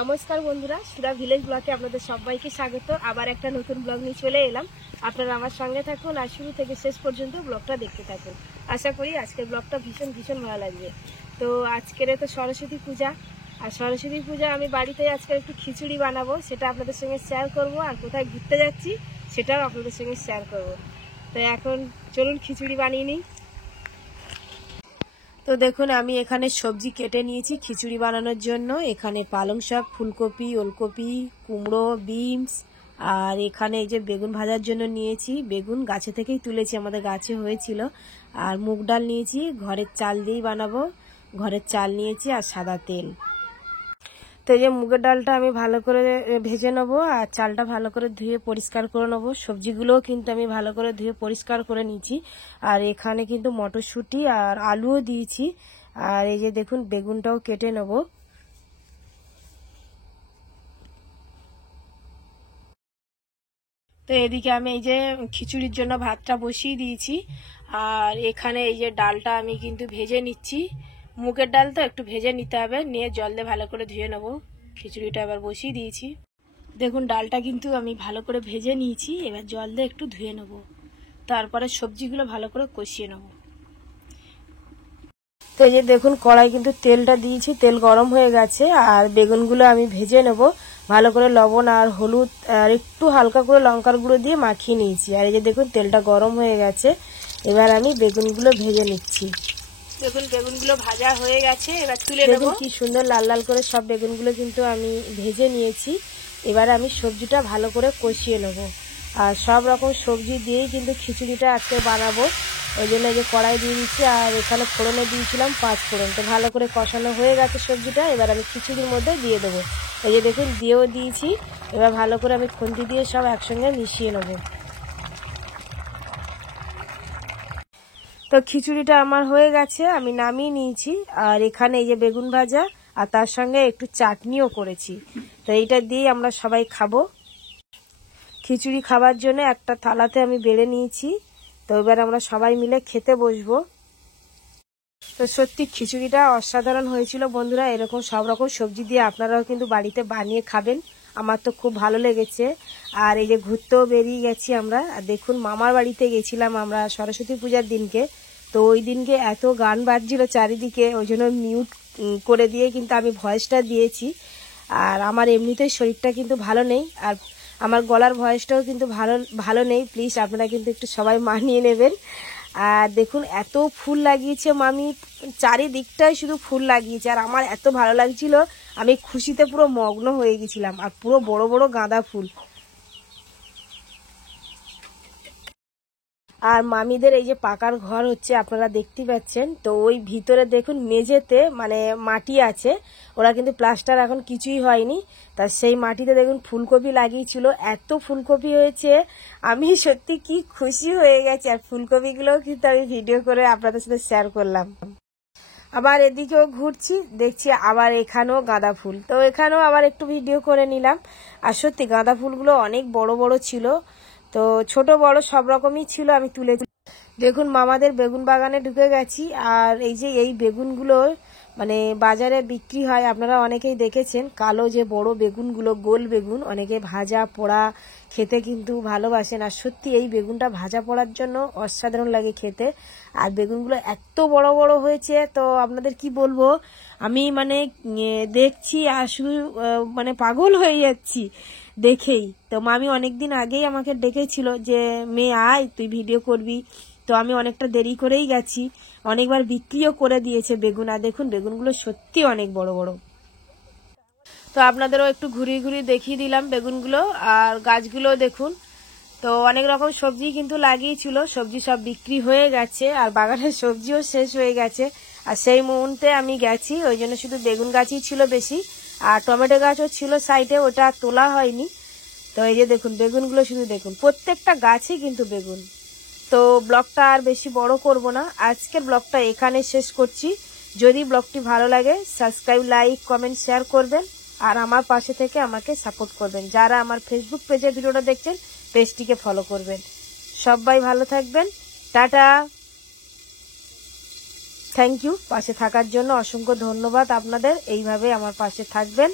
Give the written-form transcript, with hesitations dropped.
নমস্কার বন্ধুরা, সুরা ভিলেজ ব্লগে আপনাদের সবাইকে স্বাগত। আবার একটা নতুন ব্লগ নিয়ে চলে এলাম। আপনারা আমার সঙ্গে থাকুন আর শুরু থেকে শেষ পর্যন্ত ব্লগটা দেখতে থাকুন। আশা করি আজকের ব্লগটা ভীষণ ভালো লাগবে। তো আজকের তো সরস্বতী পূজা, আর সরস্বতী পূজা আমি বাড়িতে আজকে একটু খিচুড়ি বানাবো, সেটা আপনাদের সঙ্গে শেয়ার করব। আর কোথায় ঘুরতে যাচ্ছি সেটাও আপনাদের সঙ্গে শেয়ার করব। তো এখন চলুন খিচুড়ি বানিয়ে নিই। তো দেখুন, আমি এখানে সবজি কেটে নিয়েছি খিচুড়ি বানানোর জন্য। এখানে পালং শাক, ফুলকপি, ওলকপি, কুমড়ো, বিনস, আর এখানে এই যে বেগুন ভাজার জন্য নিয়েছি। বেগুন গাছে থেকেই তুলেছি, আমাদের গাছে হয়েছিল। আর মুগ ডাল নিয়েছি, ঘরের চাল দিয়েই বানাবো। ঘরের চাল নিয়েছি আর সাদা তেল। তো এই যে মুগের ডালটা আমি ভালো করে ভেজে নেবো, আর চালটা ভালো করে ধুয়ে পরিষ্কার করে নেবো। সবজিগুলোও কিন্তু আমি ভালো করে ধুয়ে পরিষ্কার করে নিয়েছি। আর এখানে কিন্তু মটরশুঁটি আর আলুও দিয়েছি। আর এই যে দেখুন, বেগুনটাও কেটে নেব। তো এদিকে আমি এই যে খিচুড়ির জন্য ভাতটা বসিয়ে দিয়েছি। আর এখানে এই যে ডালটা আমি কিন্তু ভেজে নিচ্ছি। মুগের ডাল তো একটু ভেজে নিতে হবে, নিয়ে জল দিয়ে ভালো করে ধুয়ে নেবো। খিচুড়িটা এবার বসিয়ে দিয়েছি। দেখুন, ডালটা কিন্তু আমি ভালো করে ভেজে নিয়েছি। এবার জল দিয়ে একটু ধুয়ে নেব, তারপরে সবজিগুলো ভালো করে কষিয়ে নেব। তো এই যে দেখুন, কড়াই কিন্তু তেলটা দিয়েছি, তেল গরম হয়ে গেছে। আর বেগুনগুলো আমি ভেজে নেব ভালো করে। লবণ আর হলুদ আর একটু হালকা করে লঙ্কার গুঁড়ো দিয়ে মাখিয়ে নিয়েছি। আর এই যে দেখুন, তেলটা গরম হয়ে গেছে। এবার আমি বেগুনগুলো ভেজে নিচ্ছি। দেখুন, বেগুনগুলো ভাজা হয়ে গেছে, এবার তুলে নেব। কি সুন্দর লাল লাল করে সব বেগুনগুলো কিন্তু আমি ভেজে নিয়েছি। এবার আমি সবজিটা ভালো করে কষিয়ে নেব। আর সব রকম সবজি দিয়েই কিন্তু খিচুড়িটা আজকে বানাবো। ওই জন্য এই যে কড়াই দিয়ে দিচ্ছি, আর এখানে ফোড়নে দিয়েছিলাম 5 ফোড়ন। তো ভালো করে কষানো হয়ে গেছে সবজিটা, এবার আমি খিচুড়ির মধ্যে দিয়ে দেবো। এই যে দেখুন, দিয়েও দিয়েছি। এবার ভালো করে আমি খুন্তি দিয়ে সব একসঙ্গে মিশিয়ে নেব। তো খিচুড়িটা আমার হয়ে গেছে, আমি নামিয়ে নিয়েছি। আর এখানে এই যে বেগুন ভাজা, আর তার সঙ্গে একটু চাটনিও করেছি। তো এইটা দিয়ে আমরা সবাই খাবো। খিচুড়ি খাবার জন্য একটা থালাতে আমি বেড়ে নিয়েছি। তো এবার আমরা সবাই মিলে খেতে বসবো। তো সত্যি খিচুড়িটা অসাধারণ হয়েছিল বন্ধুরা। এরকম সব রকম সবজি দিয়ে আপনারাও কিন্তু বাড়িতে বানিয়ে খাবেন। আমার তো খুব ভালো লেগেছে। আর এই যে ঘুরতেও বেরিয়ে গেছি আমরা। আর দেখুন, মামার বাড়িতে গেছিলাম আমরা সরস্বতী পূজার দিনকে। তো ওই দিনকে এত গান বাজছিল চারিদিকে, ওই জন্য মিউট করে দিয়ে কিন্তু আমি ভয়েসটা দিয়েছি। আর আমার এমনিতেই শরীরটা কিন্তু ভালো নেই, আর আমার গলার ভয়েসটাও কিন্তু ভালো নেই। প্লিজ আপনারা কিন্তু একটু সবাই মানিয়ে নেবেন। আর দেখুন, এত ফুল লাগিয়েছে মামি, চারিদিকটাই শুধু ফুল লাগিয়েছে। আর আমার এত ভালো লাগছিল, আমি খুশিতে পুরো মগ্ন হয়ে গেছিলাম। আর পুরো বড় বড় গাঁদা ফুল। আর মামিদের এই যে পাকার ঘর হচ্ছে, আপনারা দেখতে পাচ্ছেন। তো ওই ভিতরে দেখুন মেঝেতে মানে মাটি আছে, ওরা কিন্তু প্লাস্টার এখন কিছুই হয়নি। তা সেই মাটিতে দেখুন ফুলকপি লাগিয়েছিল, এত ফুলকপি হয়েছে। আমি সত্যি কি খুশি হয়ে গেছি। আর ফুলকপিগুলোও কিন্তু আমি ভিডিও করে আপনাদের সাথে শেয়ার করলাম। আবার এদিকেও ঘুরছি, দেখছি আবার এখানেও গাঁদা ফুল। তো এখানেও আবার একটু ভিডিও করে নিলাম। আর সত্যি গাঁদা ফুলগুলো অনেক বড় বড় ছিল। তো ছোট বড় সব রকমই ছিল, আমি তুলে। দেখুন, মামাদের বেগুন বাগানে ঢুকে গেছি। আর এই যে এই বেগুনগুলো মানে বাজারে বিক্রি হয়, আপনারা অনেকেই দেখেছেন। কালো যে বড় বেগুনগুলো, গোল বেগুন, অনেকে ভাজা পোড়া খেতে কিন্তু ভালোবাসেন। আর সত্যি এই বেগুনটা ভাজা পোড়ার জন্য অসাধারণ লাগে খেতে। আর বেগুনগুলো এত বড় বড় হয়েছে, তো আপনাদের কি বলবো, আমি মানে দেখছি আর শুধু মানে পাগল হয়ে যাচ্ছি দেখেই। তো মামি অনেকদিন আগেই আমাকে ডেকেছিল যে মেয়ে আয়, তুই ভিডিও করবি। তো আমি অনেকটা দেরি করেই গেছি, অনেকবার বিক্রিও করে দিয়েছে বেগুন। আর দেখুন, বেগুনগুলো সত্যি অনেক বড় বড়। তো আপনাদেরও একটু ঘুরিয়ে ঘুরিয়ে দেখিয়ে দিলাম বেগুনগুলো। আর গাছগুলো দেখুন। তো অনেক রকম সবজি কিন্তু লাগিয়েছিল, সবজি সব বিক্রি হয়ে গেছে। আর বাগানের সবজিও শেষ হয়ে গেছে। আর সেই মুহূর্তে আমি গেছি, ওই জন্য শুধু বেগুন গাছই ছিল বেশি। আর টমেটো গাছও ছিল সাইডে, ওটা তোলা হয়নি। তো এই যে দেখুন, বেগুনগুলো শুধু দেখুন, প্রত্যেকটা গাছই কিন্তু বেগুন। তো ব্লগটা আর বেশি বড় করব না, আজকের ব্লগটা এখানে শেষ করছি। যদি ব্লগটি ভালো লাগে, সাবস্ক্রাইব, লাইক, কমেন্ট, শেয়ার করবেন। আর আমার পাশে থেকে আমাকে সাপোর্ট করবেন। যারা আমার ফেসবুক পেজে ভিডিওটা দেখছেন, পেজটিকে ফলো করবেন। সবাই ভালো থাকবেন, টাটা। থ্যাংক ইউ পাশে থাকার জন্য, অসংখ্য ধন্যবাদ আপনাদের। এইভাবে আমার পাশে থাকবেন।